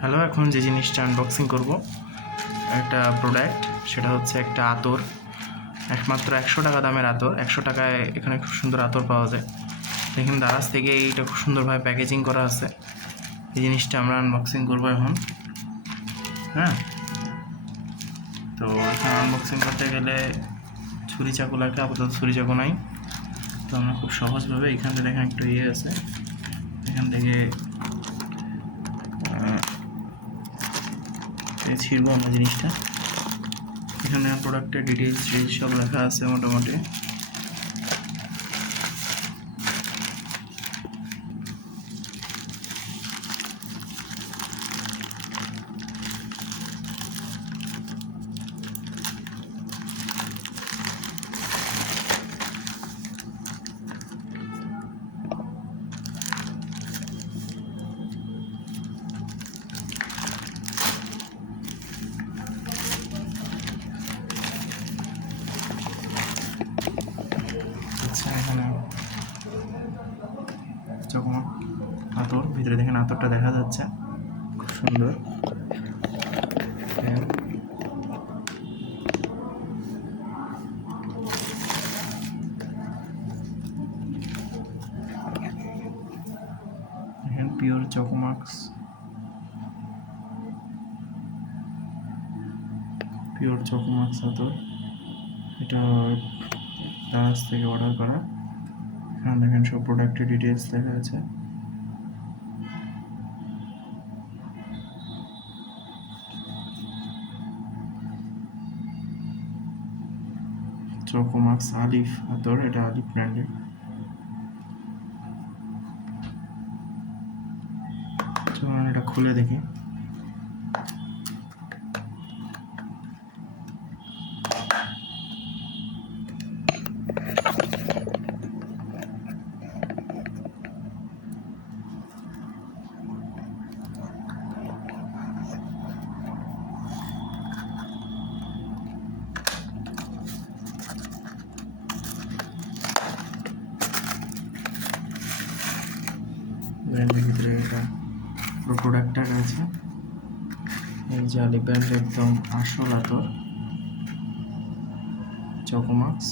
Hello, এখন যে জিনিসটা আনবক্সিং করব একটা প্রোডাক্ট, সেটা হচ্ছে একটা আতর। একমাত্র 100 টাকা দামের আতর। 100 টাকায় এখানে খুব সুন্দর আতর পাওয়া যায়। দেখুন দারাজ থেকে এইটা খুব সুন্দরভাবে প্যাকেজিং করা আছে। এই জিনিসটা আমরা আনবক্সিং করবো এখন। হ্যাঁ, তো এখন আনবক্সিং করতে গেলে ছুরি চাকু লাগে, আপাতত ছুরি চাকু নাই। তো আমরা খুব সহজভাবে এখান থেকে দেখেন একটু আছে, এখান থেকে ছিড়বো আমরা জিনিসটা। এখানে প্রোডাক্টের ডিটেলস সব লেখা আছে মোটামুটি। এখানে চকমক আতর, ভিতরে দেখেন আতরটা দেখা যাচ্ছে খুব সুন্দর। দেখেন পিওর চকমাক্স, পিওর চকমাক্স আতর। এটা দারাজ থেকে অর্ডার করা। এখানে দেখেন সব প্রোডাক্টের ডিটেলস দেখা আছে। চকোমাক্স আলিফ আতর, এটা আলিফ ব্র্যান্ডের। চলুন এটা খুলে দেখি। ব্র্যান্ডের ভিতরে এটা পুরো প্রোডাক্টটা রয়েছে। এই যে আলিফ ব্র্যান্ডের একদম আসল আতর চকোমাক্স।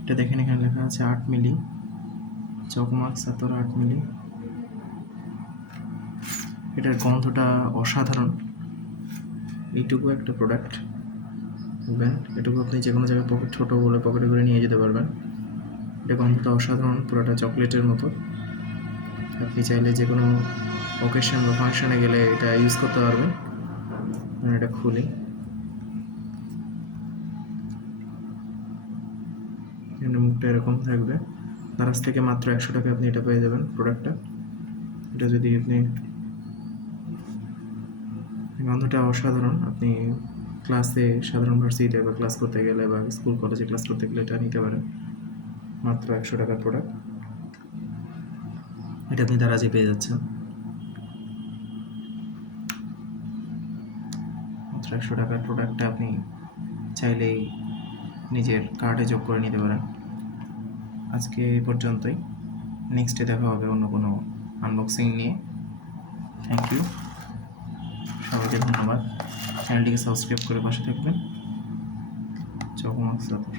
এটা দেখেন এখানে লেখা আছে 8 মিলি চকোমাক্স আতর, 8 মিলি। এটার গন্ধটা অসাধারণ। এইটুকু একটা প্রোডাক্ট দেখবেন, এটুকু আপনি যে কোনো জায়গায় পকেট ছোটো বলে পকেটে করে নিয়ে যেতে পারবেন। এটা গন্ধটা অসাধারণ, পুরোটা চকলেটের মতো। আপনি চাইলে যে কোনো অকেশন বা ফাংশনে গেলে এটা ইউজ করতে পারবেন। এটা খুলি, মুখটা এরকম থাকবে। দারাজ থেকে মাত্র 100 টাকা আপনি এটা পেয়ে যাবেন প্রোডাক্টটা। এটা যদি আপনি, গন্ধটা অসাধারণ। আপনি ক্লাসে, সাধারণ ভার্সিটিতে বা ক্লাস করতে গেলে বা স্কুল কলেজে ক্লাস করতে গেলে এটা নিতে পারেন। মাত্র 100 টাকার প্রোডাক্ট, এটা আপনি দারাজে পেয়ে যাচ্ছেন। মাত্র 100 টাকার প্রোডাক্টটা আপনি চাইলেই নিজের কার্টে যোগ করে নিতে পারেন। আজকে এই পর্যন্তই, নেক্সটে দেখা হবে অন্য কোনো আনবক্সিং নিয়ে। থ্যাংক ইউ, সবাইকে ধন্যবাদ। চ্যানেলটিকে সাবস্ক্রাইব করে পাশে থাকবেন। চকমাক্স আতর।